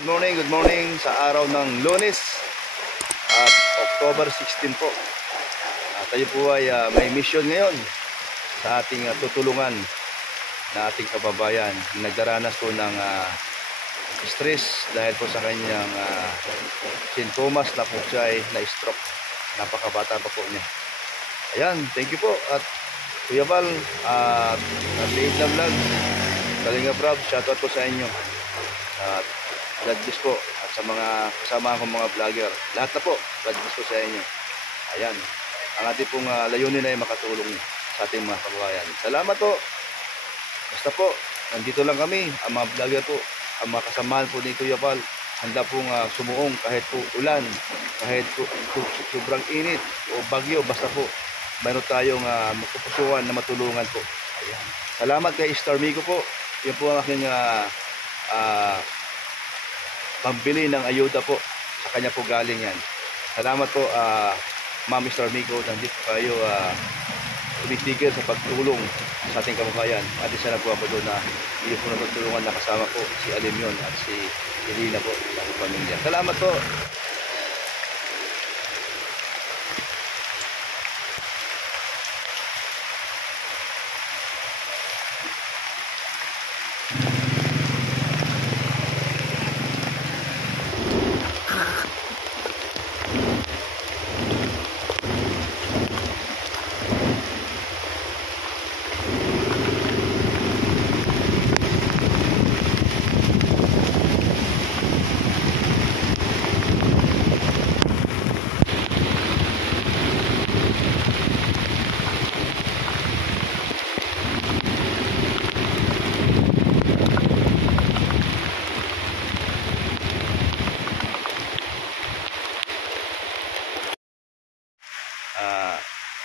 Good morning sa araw ng Lunes at October 16 po. Tayo po ay may mission ngayon sa ating tutulungan na ating kababayan. Nagdaranas po ng stress dahil po sa kanyang sintomas na po siya ay na-stroke. Napakabata pa po niya. Ayan, thank you po. At Kuya Val, at Liid na Vlog, Kalinga Prab, shoutout po sa inyo. At God bless po at sa mga kasama kong mga vlogger. Lahat na po, God bless po sa inyo. Ayan, ang ating pong layunin ay makatulong sa ating mga kababayan. Salamat po. Basta po, nandito lang kami, ang mga vlogger po, ang mga kasamahan po ni Kuya Val. Handa pong sumuong kahit po ulan, kahit po sobrang init o bagyo. Basta po, mayroon tayong magpupusuan na matulungan po. Ayan. Salamat kay Star Mico po. Yan po ang aking pambili ng ayuda po. Sa kanya po galing yan. Salamat po, Ma'am Star Mico. Nandito kayo tumitigil sa pagtulong sa ating kababayan. At isa na po ako doon na hindi po natutulungan na kasama po si Alimyon at si Elina po sa aking pamilya. Salamat po.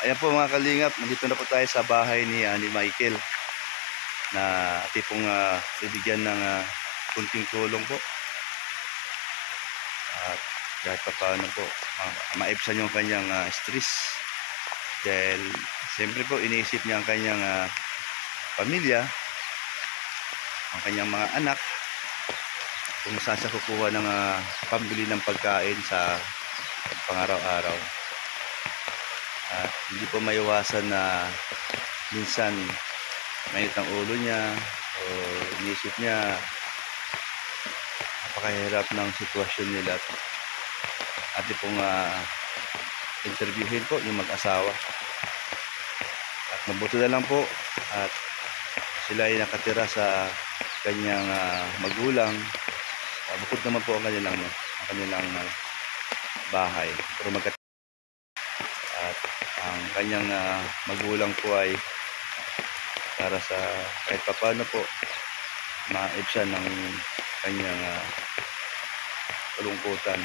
Ayan po mga kalingap, nandito na po tayo sa bahay ni Michael na tipong bibigyan ng kunting tulong po at kahit pa paano po maibsan yung kanyang stress dahil siyempre po iniisip niya ang kanyang pamilya, ang kanyang mga anak, kung saan siya kukuha ng pambili ng pagkain sa pangaraw-araw. At hindi po maiwasan na minsan mainit ang ulo niya o inisip niya napakahirap ng sitwasyon nila. At pong interviewin po yung mag-asawa. At mabuti na lang po at sila ay nakatira sa kanyang magulang. Bukod naman po ang kanilang bahay. Pero at ang kanyang magulang po ay para sa kahit papano po maibsan ng kanyang kalungkutan.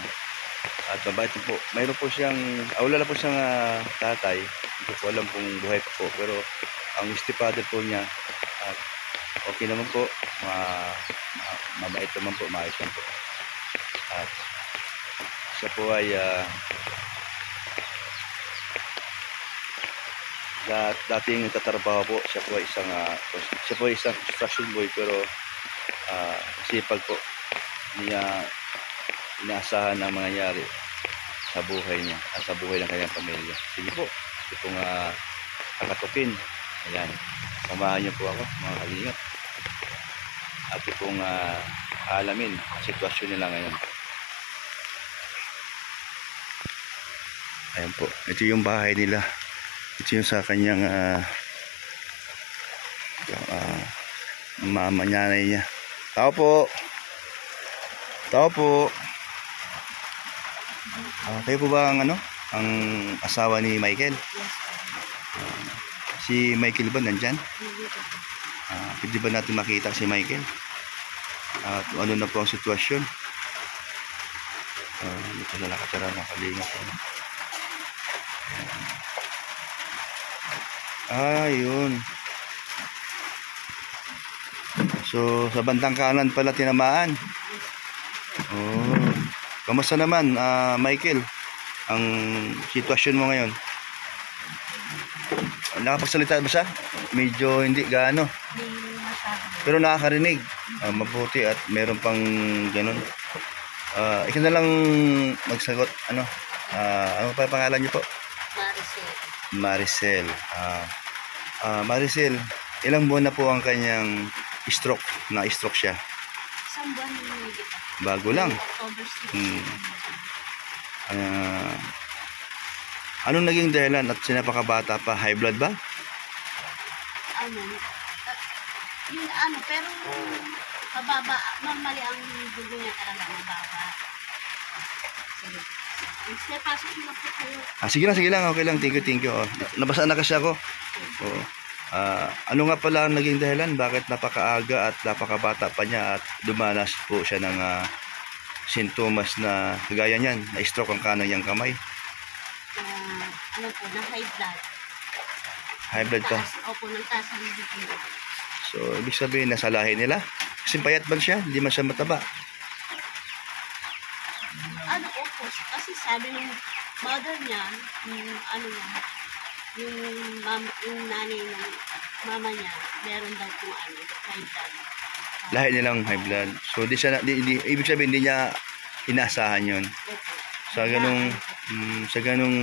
At mabait po. Mayroon po siyang wala na po siyang tatay. Hindi ko alam kung buhay pa po. Pero ang stepfather po niya at okay naman po. Mabait naman po. Maayos naman po. At siya po ay dating nagtatrabaho po. Siya po ay isang construction boy pero sipag po. Niya inaasahan ang mangyayari sa buhay niya at sa buhay ng kanyang pamilya. Sige po, ito pong kakatukin. Ayan, samahan niyo po ako mga kalingap at ito pong alamin ang sitwasyon nila ngayon. Ayan po, ito yung bahay nila. Ito yung sa kanyang nanay niya. Tao po. Kayo po ba ang asawa ni Michael? Si Michael ba nandyan? Pwede ba natin makita si Michael? At ano na po ang sitwasyon? Dito na nakatira ng kalinga po. Yun. So sa bandang kanan pala tinamaan. Kamusta naman Michael ang sitwasyon mo ngayon? Nakapagsalita ba siya? Medyo hindi gaano. Pero nakakarinig. Mabuti at meron pang ganun. Ikaw na lang magsagot. Ano pa pangalan niyo po? Maricel. Maricel. Maricel, ilang buwan na po ang kanyang stroke? Na-stroke siya. Isang buwan na higit. Bago lang. October 6. Hmm. Anong naging dahilan at sinapakabata pa? High blood ba? Ano, yung ano, pero mababa, normally ang dugo niya talaga mababa. Sige. Sige, pasok mo na po kayo. Sige lang. Okay lang. Thank you. Nabasa na kasi ako. Oo. Ano nga pala ang naging dahilan? Bakit napakaaga at napakabata pa niya at dumanas po siya ng sintomas na kagaya niyan, na-stroke ang kanang niyang kamay? Ano po, na high blood. High blood pa. Opo, nagtaas ang dugo. So, ibig sabihin, nasa lahi nila. Kasi payat man siya, hindi man siya mataba. Ano, opo, kasi sabi ng mother niya, yung nanay ng mama niya, meron daw kung high blood. Lahi nilang high blood. So, ibig sabihin, hindi niya inaasahan yun. Opo. Sa ganung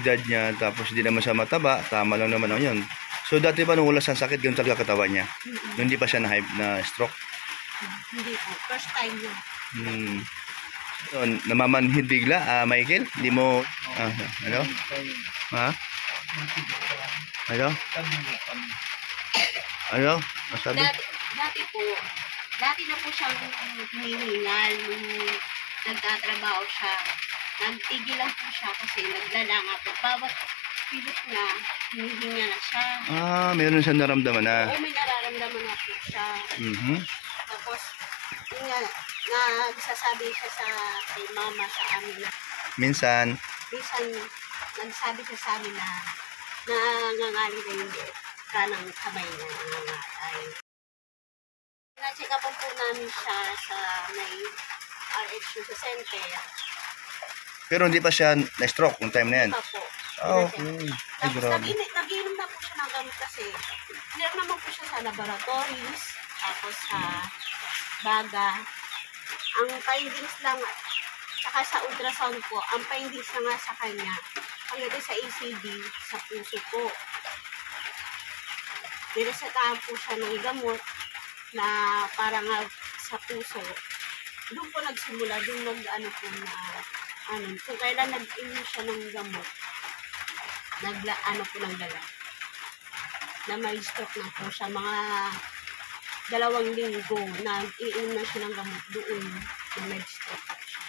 edad niya, tapos hindi naman siya mataba, tama lang naman ang yun. So, dati pa nung wala siyang sakit, ganun talaga katawan niya. Hindi pa siya na stroke. Hindi po. First time yun. So, namamanhid bigla, Michael? Hindi mo, ano? Ha? Ano? Ano? Masabi? Dati na po siyang hinihingal nung nagtatrabaho siya. Nagtigil lang po siya kasi naglalanga po. Bawat pilit niya, hinihinga na siya. Meron siyang naramdaman na. Oo, may nararamdaman na po siya. Tapos, yun nga, nagsasabi siya kay mama sa amin na Minsan, nagsabi siya sa amin na nangangali na yung kanang kamay niya, nangangalay. Na-check upan po namin siya sa may RH sa center. pero hindi pa siya na-stroke yung time na yan. Pa po. Okay. Ay, Tapos grabe. nag-inom na po siya ng gamot kasi clear naman po siya sa laboratories, tapos sa baga. Ang findings lang, saka sa ultrasound po, ang findings na nga sa kanya, hanggang sa ECG, sa puso po. Niresetahan po siya ng gamot na parang sa puso. Doon po nagsimula, doon kung kailan nag-inom siya ng gamot, nagdala. Na may stroke na po siya, mga 2 linggo, nag-iinom na siya ng gamot doon, na may stroke siya.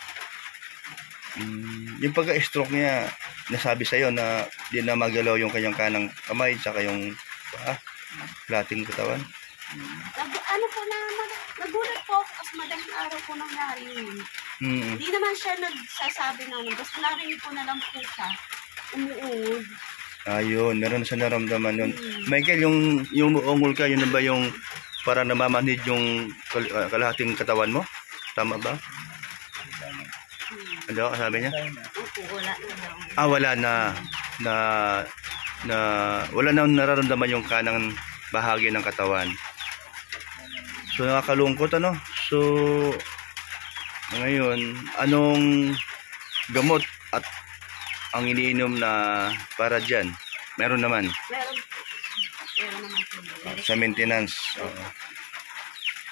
Yung pagka-stroke niya, nasabi sa'yo na di na magalaw yung kanyang kanang kamay, tsaka yung plating katawan. Nagulat po ako kasi madaling araw po nangyari yun. Hindi naman siya nagsasabi na basta narinig ko na lang po siya, umuungod. Ayun, meron siya naramdaman yun. Michael, yung ungol ka, yun na ba yung para namamanhid yung kalahating katawan mo? Tama ba? Ano sabi niya? Opo, wala na daw. Wala wala na nararamdaman yung kanang bahagi ng katawan. So nakakalungkot ano. So ngayon, anong gamot at ang iniinom na para dyan? Meron naman. Meron naman po. Sa maintenance.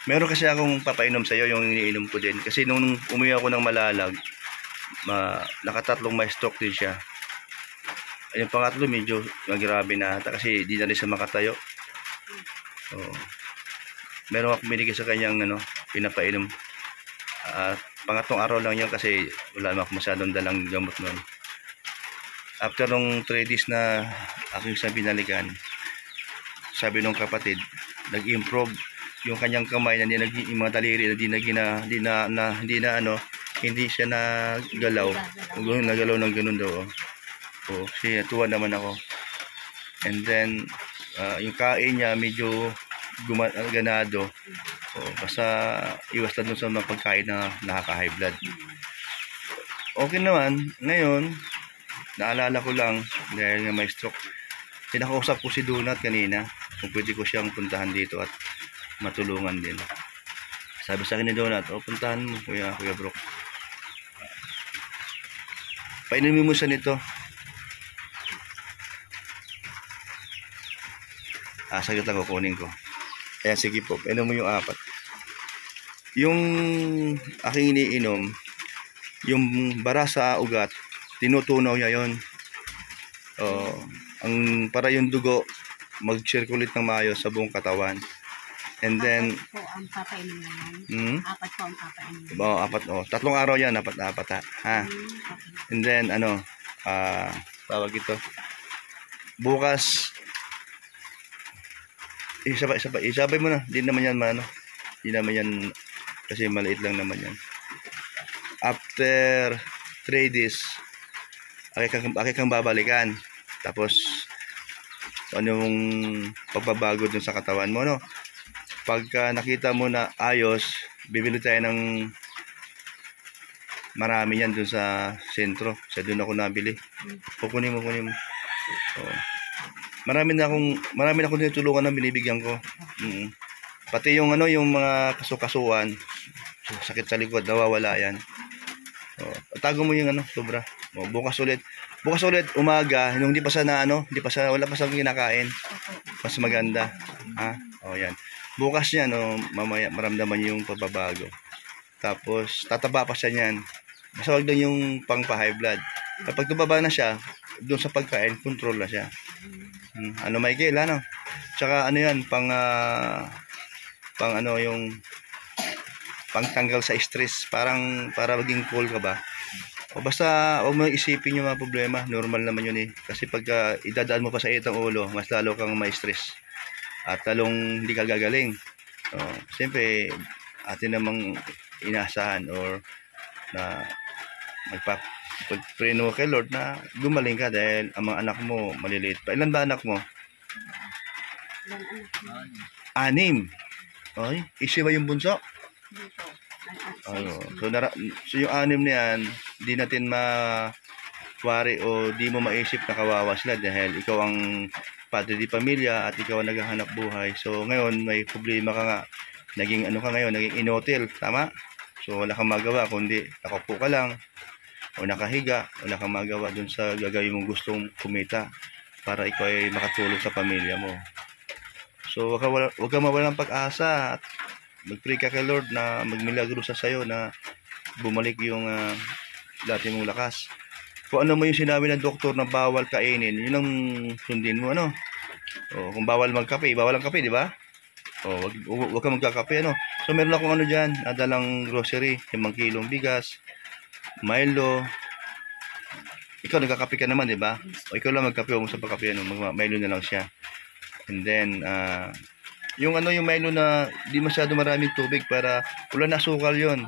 Meron kasi akong papainom sa iyo yung iniinom ko din. Kasi nung umuwi ako ng Malalag, nakatatlong may stroke din siya. Yung pangatlo medyo grabe na ata kasi di na rin siya makatayo. So, meron akong binigay sa kanyang pinapainom. Pangatlong araw lang yan kasi wala naman ako masyadong dalang gamot noon. After nung 3 days na aking isang binalikan, sabi nung kapatid, nag-improve yung kanyang kamay na yung mga daliri na hindi siya nagalaw. Nagalaw ng ganun daw. So, kasi natuwa naman ako. And then, yung kain niya medyo ganado. So, basta iwas lang dun sa mga pagkain na nakaka-high blood. Okay naman. Ngayon, naalala ko lang dahil nga may stroke. Pinakausap ko si Donat kanina kung pwede ko siyang puntahan dito at matulungan din. Sabi sa akin ni Donat, puntahan mo, Kuya Brook. Painumin mo siya nito. Saglit lang kukunin ko. Ayan, sige po. Painom mo yung 4. Yung aking iniinom, yung bara sa ugat, tinutunaw niya yon. Para yung dugo mag-circulate ng maayos sa buong katawan. And then, 4 po ang papainom naman. 4 po ang papainom. 4. 3 araw yan, 4 ha. Okay. And then, tawag ito. Bukas, isabay mo na. Hindi naman yan, Hindi naman yan, kasi maliit lang naman yan. After 3 days, aki kang babalikan. Tapos, anong pagbabago dun sa katawan mo, no? Pagka nakita mo na ayos, bibili tayo ng marami yan dun sa sentro. Sa dun ako nabili. Kukunin mo. Marami na akong tinutulungan na binibigyan ko. Pati yung yung mga kasukasuan, sakit sa likod, nawawala yan. Tago mo yung sobra. Bukas ulit umaga, nung wala pa sa kinakain. Mas maganda. Yan. Bukas yan, mamaya maramdaman yung pagbabago. Tapos tataba pa siya niyan. Basta wag lang yung pang-high blood. Kapag tumaba na siya, doon sa pagkain, control na siya. Michael, Tsaka yan, yung pangtanggal sa stress, para maging cool ka ba. O basta huwag mo isipin yung mga problema, normal naman yun eh. Kasi pagka idadaan mo pa sa itong ulo, mas lalo kang ma-stress at lalong hindi ka gagaling. Siyempre atin namang inaasahan or na magpa-pray mo kay Lord na gumaling ka dahil ang mga anak mo maliliit pa. Ilan ba anak mo? 6. Ay, isi ba yung bunso? So yung 6 na yan, di natin mawari o di mo maisip na kawawa sila dahil ikaw ang padre di pamilya at ikaw ang naghahanap buhay. So ngayon may problema ka nga, naging inotil, tama? So wala kang magawa kundi nakaupo ka lang o nakahiga, wala kang magawa dun sa gagawin mong gustong kumita para ikaw ay makatulong sa pamilya mo. So wag ka mawalan ng pag-asa at mag-pray ka kay Lord na magmilagro sa sayo na bumalik yung dati mong lakas. Kung ano mo yung sinabi ng doktor na bawal kainin, yun ang sundin mo, kung bawal magkape, bawal ang kape, di ba? Wag ka magkakape, So meron akong dyan, nadalang grocery, 5 kilong bigas, Milo. Ikaw nagkakape ka naman, di ba? O ikaw lang magkape, huwag mo sa pagkape, Milo na lang siya. And then, yung Milo na di masyado maraming tubig para wala na sukal yon.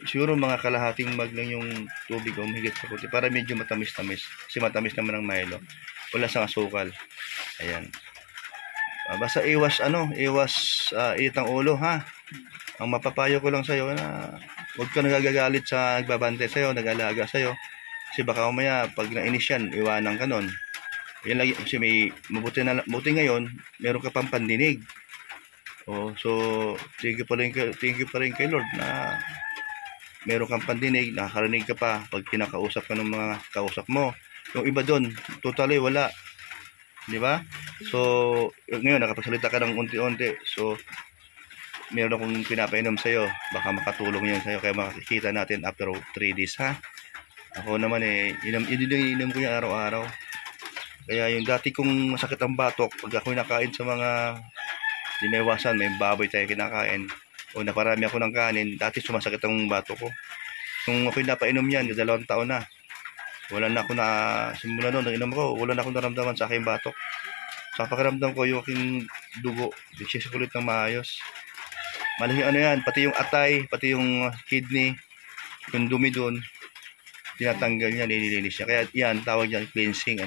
Siguro mga kalahating mag lang yung tubig o mahigit sa kunti para medyo matamis-tamis. Kasi matamis naman ang Milo. Wala sa asukal. Ayan. Basta iwas init ang ulo, ha. Ang mapapayo ko lang sa iyo na huwag ka nagagagalit sa nagbabante sa iyo, nag-alaga sa iyo. Kasi baka mamaya pag nainis yan, iwanan ka nun. Yan lagi kasi may mabuti ngayon, meron ka pang pandinig. So thank you pa rin kay Lord na meron kang pandinig, nakakarinig ka pa pag kinakausap ka ng mga kausap mo. Yung iba doon, totally wala. Di ba? So, ngayon nakapagsalita ka ng unti-unti. So, meron akong pinapainom sa'yo. Baka makatulong yan sa'yo. Kaya makikita natin after 3 days, ha? Ako naman inom ko yan araw-araw. Kaya yung dati kong masakit ang batok, pag ako nakain sa mga dinaiwasan, may baboy tayo kinakain. O naparami ako ng kanin, dati sumasakit ang bato ko. Nung ako'y napainom yan, 2 taon na. Wala na ako simula noon, nang inom ko, wala na akong naramdaman sa aking batok. Sa pakiramdam ko, yung aking dugo, nagsisikulit ng maayos. Malaking yan, pati yung atay, pati yung kidney, yung dumi doon, tinatanggal niya, nililinis niya. Kaya yan, tawag niya, cleansing,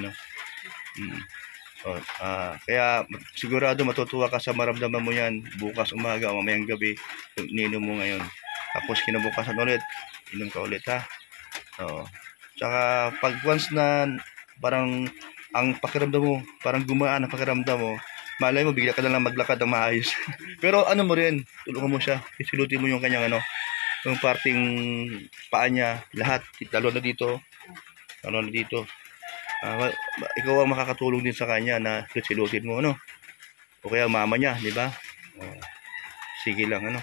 kaya sigurado matutuwa ka sa maramdaman mo yan bukas umaga o mamayang gabi kung ininom mo ngayon. Tapos kinabukasan ulit, inom ka ulit, ha. Tsaka pag once na parang ang pakiramdam mo, parang gumaan ang pakiramdam mo, Malay mo, bigla ka na lang maglakad ng maayos. Pero ano mo rin, tulungan mo siya. Isilutin mo yung kanyang ano, yung parting paa niya, lahat. Lalo na dito. Lalo na dito. Ikaw ang makakatulong din sa kanya na silutin mo, ano. O kaya mama niya, di ba? Sige lang, ano.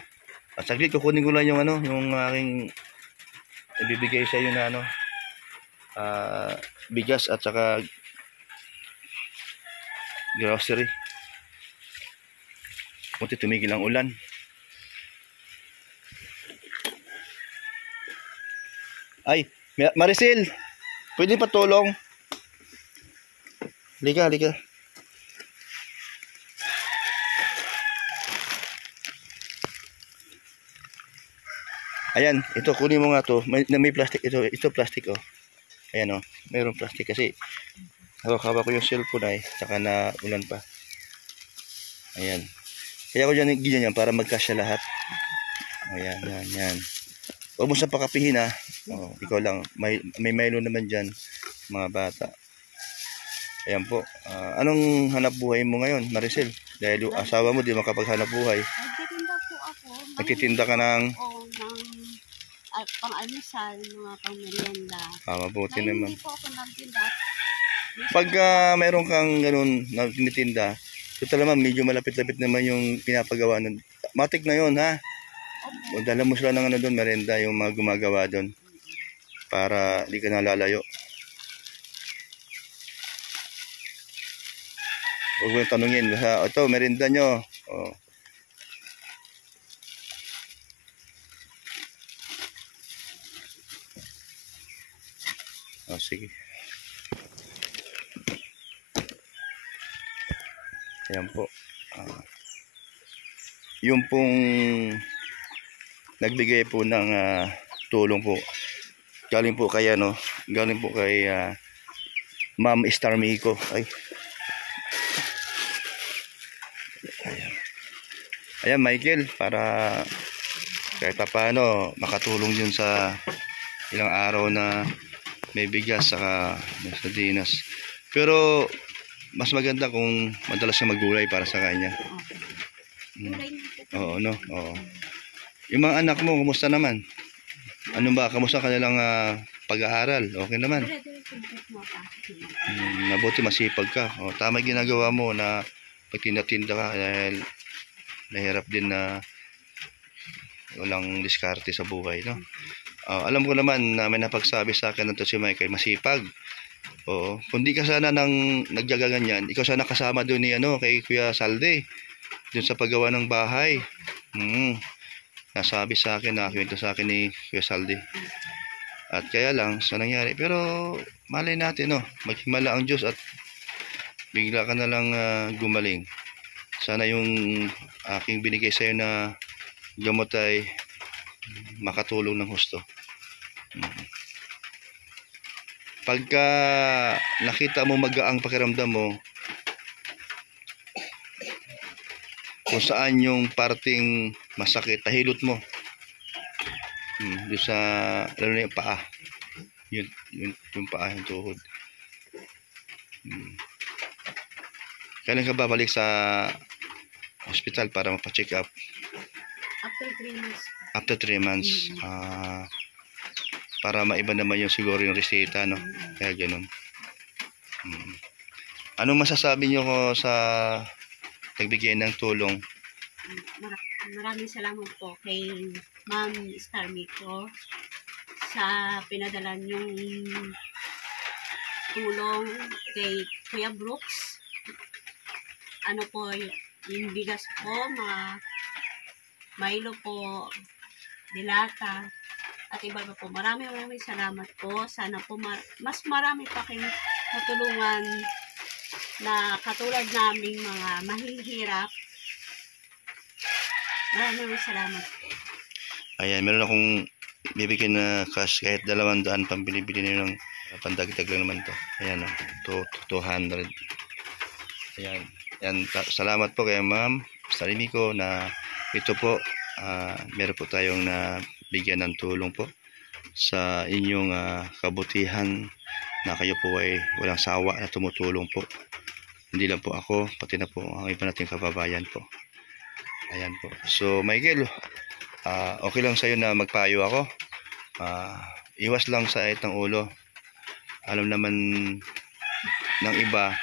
At saglit, kukunin ko lang yung ano, yung aking ibibigay sa iyo na ano, bigas at saka grocery. Buti tumigil ang ulan. Ay, Maricel, pwede patulong? Halika, halika. Ayan, ito kunin mo nga to. May plastic ito, plastic oh. Ayan oh, mayroong plastic kasi hawak ko yung cellphone ay saka na ulan pa. Ayan. Kaya ko dyan ganyan para magkasya lahat. Ayan, yan. Huwag mo sa pakapihin ha. Oh, ikaw lang. May Milo naman dyan, mga bata. Ayan po. Anong hanap buhay mo ngayon, Maricel? Dahil yung asawa mo di makapaghanap buhay. Nagtitinda po ako. Nagtitinda ka ng... Oo, ng pang-almusal, mga pang-merienda. Mabuti Ngayon, naman. hindi po ako nagtinda. Pag meron kang ganun na tinitinda, total naman medyo malapit-lapit naman yung pinapagawa nun. Matik na yun ha. O, dala mo sila ng ano doon, merenda, yung mga gumagawa doon. Para di ka nalalayo. Huwag mo tanungin. Ito, merenda nyo. O. Sige. Ayan po. Yung pong nagbigay po ng tulong po. Galing po kay ano, galing po kay Ma'am Star Miko. Ay. Ayan Michael, para kahit paano makatulong din sa ilang araw na may bigas saka may sardinas. Pero mas maganda kung madalas na maggulay para sa kanya. Oo, no? Oo. Yung mga anak mo, kumusta naman? Ano ba, kamusta kanilang pag-aaral? Okay naman? Mabuti masipag ka. O, tama ginagawa mo na pagtinda-tinda ka dahil nahirap din na walang diskarte sa buhay, no? Alam ko naman na may napagsabi sa akin nito si Michael, masipag. Oo. Kung di ka sana nang nagjaganyan, ikaw sana kasama doon ni kay Kuya Salde doon sa paggawa ng bahay. Nasabi sa akin, kwento sa akin ni Kuya Salde. At kaya lang sa nangyari, pero malay natin, no, maghimala ang Diyos at bigla ka na lang gumaling. Sana yung aking binigay sa iyo na gamot ay makatulong ng husto. Pagka nakita mo magaang pakiramdam mo, kung saan yung parting masakit, tahilot mo. Doon sa, lalo na yung paa. Yung paa, yung tuhod. Kailan ka babalik sa hospital para mapacheck up? After 3 months. After 3 months. Para maiba naman yung siguro yung reseta, no? Kaya ganun. Anong masasabi nyo ko sa nagbigay ng tulong? Maraming salamat po kay Ma'am Star Miko sa pinadala niyong tulong kay Kuya Brooks. Ano po, yung bigas po, mga Milo po, dilata, at iba pa po. Maraming salamat po. Sana po mas marami pa kayong matulungan na katulad naming mga mahihirap. Maraming salamat. Ayan, meron akong bibigyan na cash kahit 200 pambili-bili nyo ng pandagdag lang naman to. Ayan, 200. Ayan. Ayan, salamat po kay Ma'am Salimiko na ito po, meron po tayong bigyan ng tulong po sa inyong kabutihan na kayo po ay walang sawa na tumutulong po Hindi lang po ako, pati na po ang iba nating kababayan po. Ayan po. So Michael, okay lang sa'yo na magpayo ako. Iwas lang sa ait ng ulo. Alam naman ng iba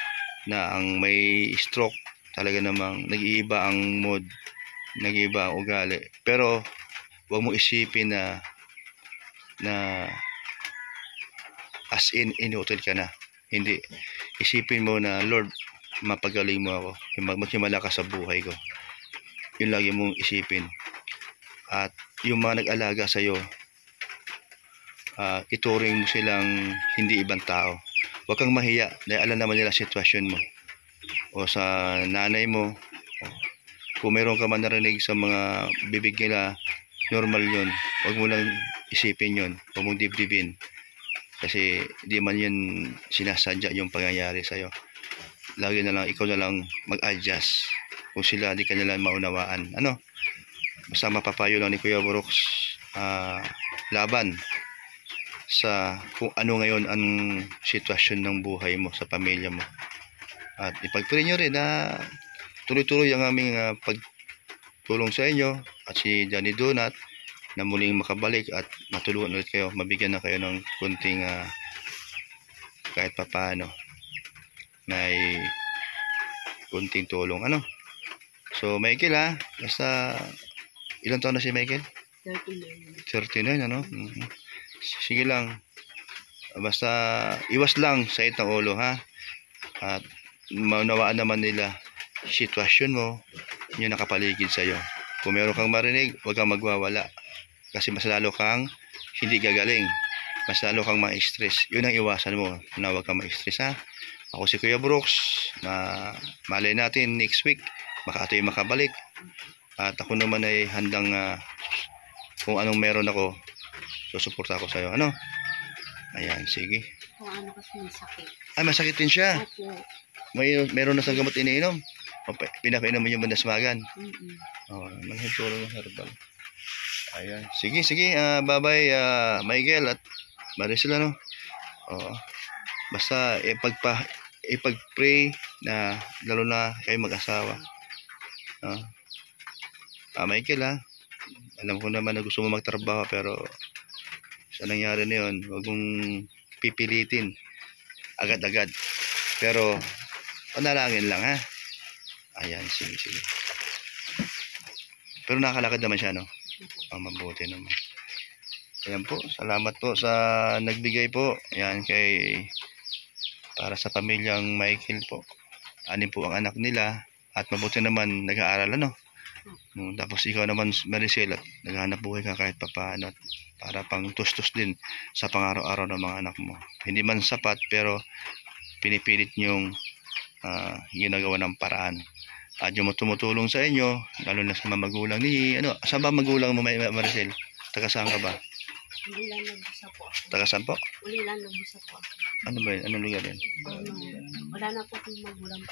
na ang may stroke talaga namang nag-iiba ang mood, nag-iiba ang ugali. Pero huwag mo isipin na as in inutil ka na. Hindi. Isipin mo na, Lord, mapagaling mo ako. Magsimala ka sa buhay ko. Yun lagi mong isipin. At yung mga nag-alaga sa'yo, ituring mo silang hindi ibang tao. Huwag kang mahiya dahil alam naman nila sitwasyon mo. O sa nanay mo, kung meron ka man narinig sa mga bibig nila, normal yun. Huwag mo lang isipin yun. Huwag mong dibdibin. Kasi di man yun sinasadya yung pangyayari sa'yo. Lagi na lang, ikaw na lang mag-adjust. Kung sila di ka nila maunawaan. Basta mapapayo lang ni Kuya Brooks, laban sa kung ano ngayon ang sitwasyon ng buhay mo sa pamilya mo. At ipag-pray nyo rin na tuloy-tuloy ang aming pagtulong sa inyo at si Johnny Donut na muling makabalik at matulungan ulit kayo, mabigyan na kayo ng kunting kahit papaano may kunting tulong. So Michael, basta ilang taon na si Michael? 39. Sige lang, basta iwas lang sa ait ng ulo, ha? At maunawaan naman nila sitwasyon mo, yung nakapaligid sa'yo. Kung meron kang marinig, huwag kang magwawala. Kasi mas lalo kang hindi gagaling. Mas lalo kang ma-stress. Yun ang iwasan mo, na huwag kang ma-stress, ha? Ako si Kuya Brooks, na malay natin next week, makatoy makabalik. At ako naman ay handang kung anong meron ako, susuporta ako sa'yo. Ayan, sige. Kung ano kasi may sakit. Ay, masakit din siya. Opo. Meron na sa gamot iniinom. Pinapainom mo yung bandasmagan. Manghitulong ng herbal. Ayan. Sige. Bye-bye, Michael at Maricel, Basta ipag-pray na lalo na kayo mag-asawa. Michael, alam ko naman na gusto mo magtrabaho pero sa nangyari na yun, huwag mong pipilitin agad-agad. Pero panalangin lang, ha? Ayan, sige. Pero nakalakad naman siya, mabuti naman. Ayan po, salamat po sa nagbigay po. Ayan, para sa pamilyang Michael po. 6 po ang anak nila at mabuti naman nag-aaral, Tapos ikaw naman, Maricel, at naghahanap buhay ka kahit papaano para pang tustos din sa pang-araw-araw ng mga anak mo. Hindi man sapat pero pinipilit niyong ginagawa ng paraan. At yung tumutulong sa inyo, lalo na sa mga magulang saan ba magulang mo, Maricel? Taga saan ka ba? Ulilang Lubusa po. Taga saan po? Ulilang Lubusa po. Ano ba yun? Anong lugar yun? Wala na po kung magulang.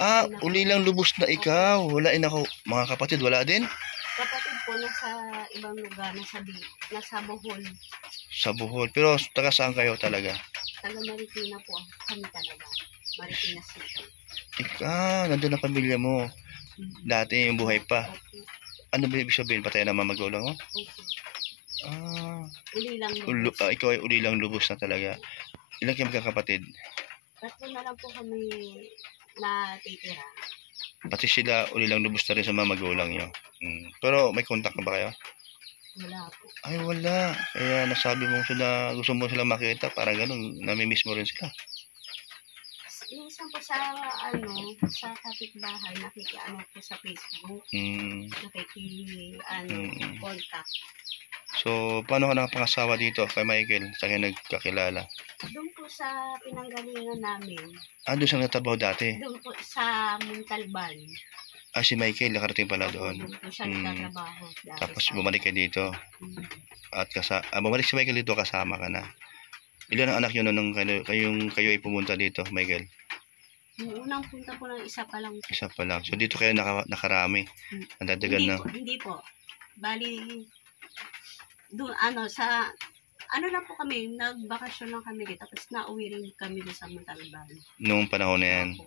Ulilang lubos na ikaw. Wala ako. Mga kapatid, wala din? Kapatid po nasa ibang lugar, nasa Bohol. Sa Bohol. Pero taga saan kayo talaga? Taga Marikina po kami talaga. Marikina City. Nandun ang pamilya mo. Dati yung buhay pa. Ano ba ibig sabihin? Patay na mga magulang mo? Ulilang Lubos. Ikaw ay ulilang lubos na talaga. Ilan kayo magkakapatid? 3 na lang po kami natitira. Pati sila ulilang lubos na rin sa mga magulang nyo. Pero may contact na ba kayo? Wala po. Ay, wala. Kaya nasabi mo sila, gusto mo sila makita, parang ganun, namimiss mo rin sila. Minsan po sa kapitbahay, po sa Facebook. Contact. So, paano ka nakapangasawa dito kay Michael? Saan kayo nagkakilala? Doon po sa pinanggalingan namin. Doon siya nagtatrabaho dati? Doon po sa Montalban. Si Michael, nakarating pala doon. Doon po siya nagtatrabaho. Tapos bumalik kayo dito. At bumalik si Michael dito, kasama ka na. Ilan ang anak yun nung kayo ay pumunta dito, Michael? Yung unang punta po ng isa pa lang. Isa pa lang. So dito kayo nakarami. Nadadagan na. Hindi po. Bali, doon lang po kami, nagbakasyon lang kami dito, tapos nauwi rin kami sa Montalban. Noong panahon na yan.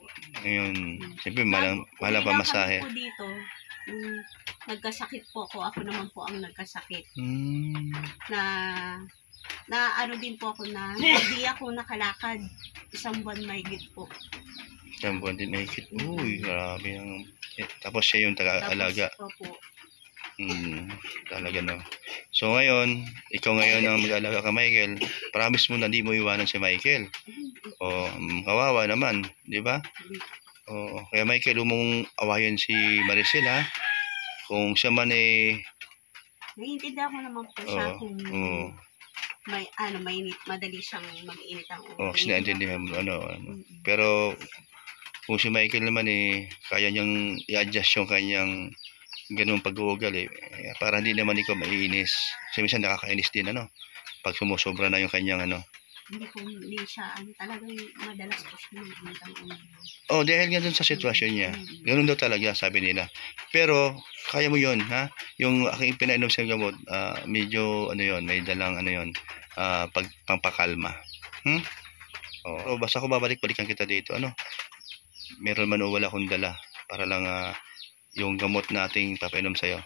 Ngayon, siyempre, Uwi mahal ang lang pamasahe. kami po dito. Nagkasakit po ako. Ako naman po ang nagkasakit. Hmm. Na ano din po ako na hindi ako nakalakad. 1 buwan mahigit po. Isang buwan din mahigit. Uy, grabe ang... Tapos siya yung taga-alaga. Tapos po. Talaga, no. So ngayon, ikaw ngayon ang mag-alaga ka, Michael. Promise mo na di mo iwanan si Michael. O, kawawa naman, di ba? O, kaya Michael, huwag mong awayan si Maricel, ha? Kung siya man Naiintindihan ko naman po siya kung madali siyang mag-init ang ulo. sinaintindihan mo, Pero, kung si Michael naman kaya niyang i-adjust yung kanyang ganung pag-uugal para hindi naman ikaw maiinis. Kasi minsan nakakainis din, pag sumusobra na yung kanyang Hindi siya, talagang madalas po siya mag-init ang ulo. Oh, dahil nga dun sa sitwasyon niya. Ganun daw talaga, sabi nila. Pero, kaya mo yun, ha? Yung aking pinainom sa gamot, medyo, may dalang, pampakalma. So, basta ko babalik-balikan kita dito, meron man o wala akong dala, para lang, yung gamot nating papainom sa'yo,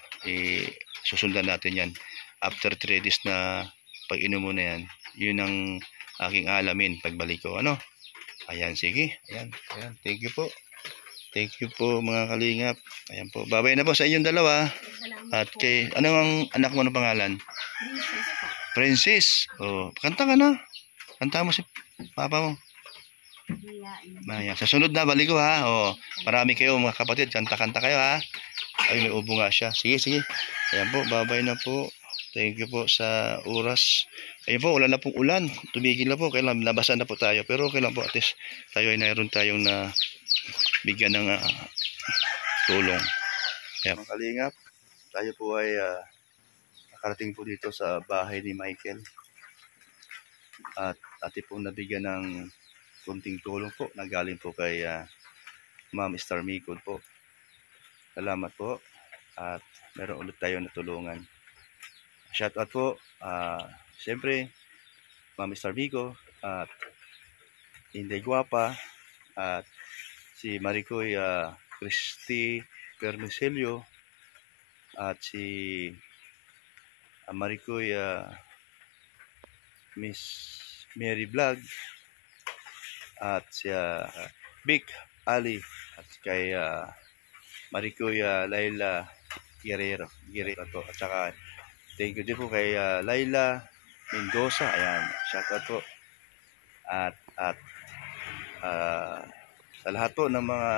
susundan natin yan. After 3 days na pag-inom mo na yan, yun ang aking alamin pagbalik ko, Ayan, sige. Ayan. Thank you po. Thank you po, mga kalingap. Ayan po. Babay na po sa inyong dalawa. Salamat At po. ano ang anak mo ng pangalan? Princess po. Princess. Oh, kanta ka na. Kanta mo si papa mo. Ayan. Sa sunod na, balik ko, ha. Oh, marami kayo, mga kapatid. Kanta-kanta kayo, ha. Ay, may ubo nga siya. Sige. Ayan po, babay na po. Thank you po sa oras. Ayun po, wala na pong ulan. Tumigil na po. Kailan nabasan na po tayo. Pero okay lang po. At least tayo ay mayroon tayong na bigyan ng tulong. Ayan. Mga kalingap, tayo po ay nakarating po dito sa bahay ni Michael. At atin pong nabigyan ng kunting tulong po. Nagaling po kay Ma'am Star Micod po. Salamat po. At meron ulit tayong natulungan. Shout out po, siyempre, Ma'am Star Micod at Inday Guapa at si Maricoy Christy Permicelio at si Maricoy Miss Mary Vlog at si Vic Ali at kay Maricoy Laila Guerrero po at saka thank you din po kay Laila Mendoza. Ayan, shout out po. At sa lahat po ng mga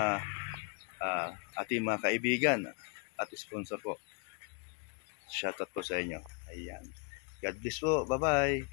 ating mga kaibigan at sponsor po. Shout out po sa inyo. Ayan. God bless po. Bye-bye.